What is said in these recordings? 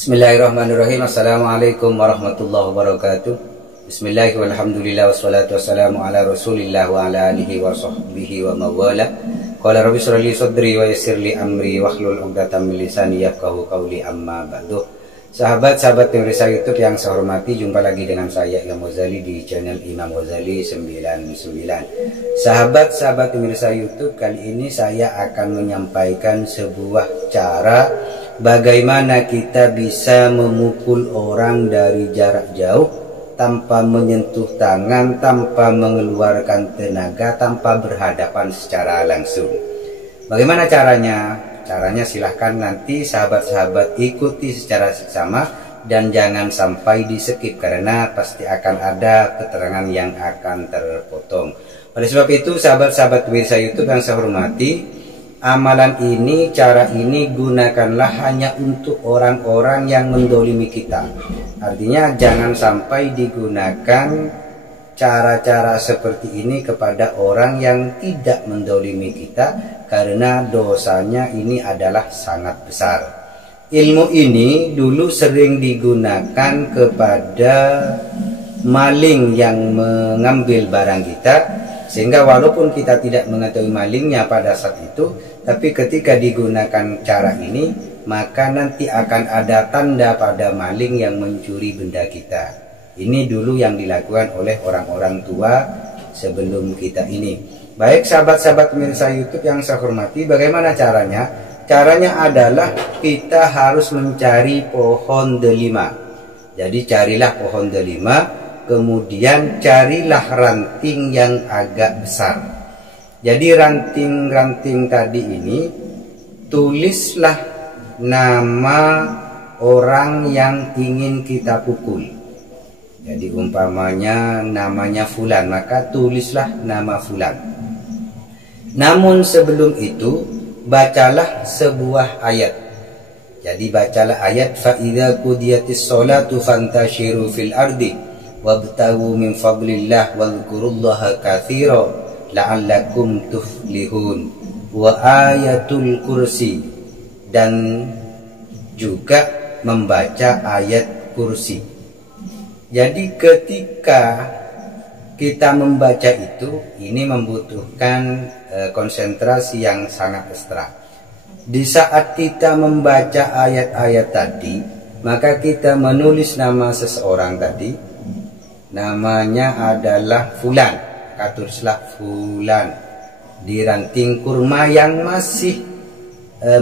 Bismillahirrahmanirrahim. Assalamualaikum warahmatullahi wabarakatuh. Bismillahirrahmanirrahim. Alhamdulillah wassalatu wassalamu ala Rasulillah wa ala alihi wa sahbihi wa mawala. Qala rabbi shrah li sadri wa yassir li amri wahlul 'uqdatam min lisani yafqahu qawli, amma ba'du. Sahabat-sahabat pemirsa YouTube yang saya hormati, jumpa lagi dengan saya Imam Ghazali di channel Imam Ghazali 99. Sahabat-sahabat pemirsa YouTube, kali ini saya akan menyampaikan sebuah cara bagaimana kita bisa memukul orang dari jarak jauh tanpa menyentuh tangan, tanpa mengeluarkan tenaga, tanpa berhadapan secara langsung. Bagaimana caranya? Caranya silahkan nanti sahabat-sahabat ikuti secara seksama dan jangan sampai di skip, karena pasti akan ada keterangan yang akan terpotong. Oleh sebab itu, sahabat-sahabat pemirsa YouTube yang saya hormati, amalan ini, cara ini gunakanlah hanya untuk orang-orang yang mendolimi kita. Artinya jangan sampai digunakan cara-cara seperti ini kepada orang yang tidak mendolimi kita, karena dosanya ini adalah sangat besar. Ilmu ini dulu sering digunakan kepada maling yang mengambil barang kita, sehingga walaupun kita tidak mengetahui malingnya pada saat itu, tapi ketika digunakan cara ini, maka nanti akan ada tanda pada maling yang mencuri benda kita. Ini dulu yang dilakukan oleh orang-orang tua sebelum kita ini. Baik sahabat-sahabat pemirsa YouTube yang saya hormati, bagaimana caranya? Caranya adalah kita harus mencari pohon delima. Jadi carilah pohon delima, kemudian carilah ranting yang agak besar. Jadi ranting-ranting tadi ini, tulislah nama orang yang ingin kita pukul. Jadi umpamanya namanya Fulan, maka tulislah nama Fulan. Namun sebelum itu bacalah sebuah ayat. Jadi bacalah ayat, fa idza qudiyatis sholatu fantashiru fil ardi wabtaghu min fadlillah wadhkurullaha katsira la'allakum tuflihun. Wa ayatul kursi, dan juga membaca ayat kursi. Jadi ketika kita membaca itu, ini membutuhkan konsentrasi yang sangat ekstra. Di saat kita membaca ayat-ayat tadi, maka kita menulis nama seseorang tadi. Namanya adalah Fulan. Tulislah Fulan di ranting kurma yang masih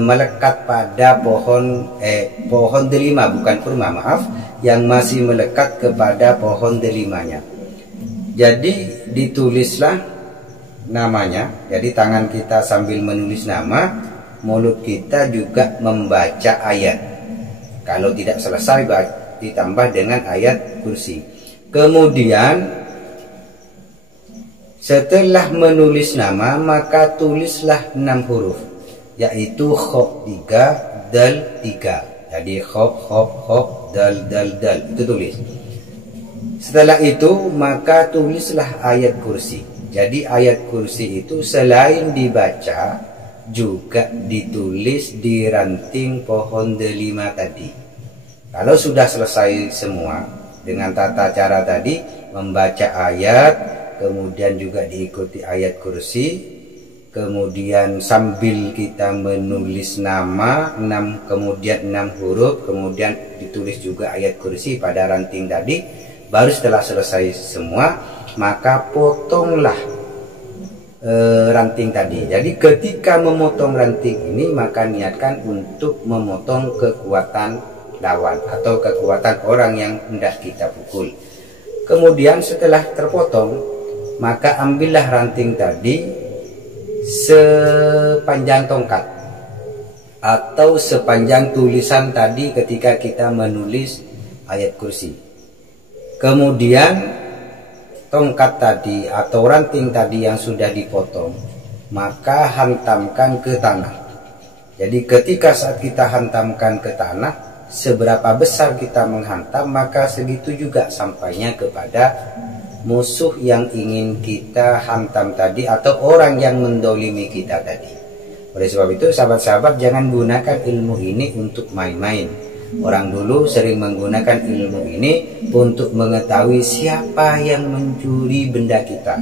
melekat pada pohon delima, bukan kurma, maaf, yang masih melekat kepada pohon delimanya. Jadi ditulislah namanya. Jadi tangan kita sambil menulis nama, mulut kita juga membaca ayat. Kalau tidak selesai, ditambah dengan ayat kursi. Kemudian setelah menulis nama, maka tulislah 6 huruf, yaitu kho 3, dal 3. Jadi kho, dal, itu tulis. Setelah itu maka tulislah ayat kursi. Jadi ayat kursi itu selain dibaca, juga ditulis di ranting pohon delima tadi. Kalau sudah selesai semua dengan tata cara tadi, membaca ayat, kemudian juga diikuti ayat kursi, kemudian sambil kita menulis nama, kemudian 6 huruf, kemudian ditulis juga ayat kursi pada ranting tadi. Baru setelah selesai semua, maka potonglah ranting tadi. Jadi ketika memotong ranting ini, maka niatkan untuk memotong kekuatan lawan atau kekuatan orang yang hendak kita pukul. Kemudian setelah terpotong, maka ambillah ranting tadi sepanjang tongkat atau sepanjang tulisan tadi ketika kita menulis ayat kursi. Kemudian tongkat tadi atau ranting tadi yang sudah dipotong, maka hantamkan ke tanah. Jadi ketika saat kita hantamkan ke tanah, seberapa besar kita menghantam, maka segitu juga sampainya kepada musuh yang ingin kita hantam tadi atau orang yang mendolimi kita tadi. Oleh sebab itu sahabat-sahabat, jangan gunakan ilmu ini untuk main-main. Orang dulu sering menggunakan ilmu ini untuk mengetahui siapa yang mencuri benda kita.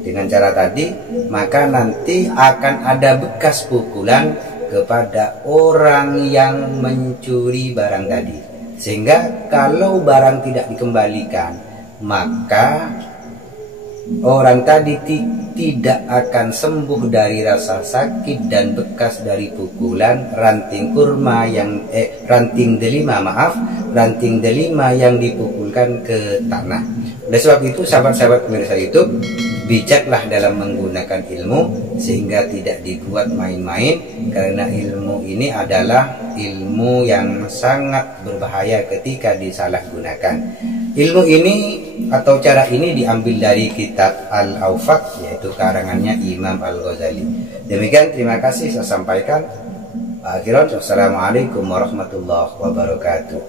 Dengan cara tadi, maka nanti akan ada bekas pukulan kepada orang yang mencuri barang tadi. Sehingga kalau barang tidak dikembalikan, maka orang tadi tidak akan sembuh dari rasa sakit dan bekas dari pukulan ranting delima yang dipukulkan ke tanah. Oleh sebab itu, sahabat-sahabat pemirsa YouTube, bijaklah dalam menggunakan ilmu sehingga tidak dibuat main-main, karena ilmu ini adalah ilmu yang sangat berbahaya ketika disalahgunakan. Ilmu ini atau cara ini diambil dari kitab Al-Awfaq, yaitu karangannya Imam Al-Ghazali. Demikian, terima kasih saya sampaikan. Akhirnya, wassalamualaikum warahmatullahi wabarakatuh.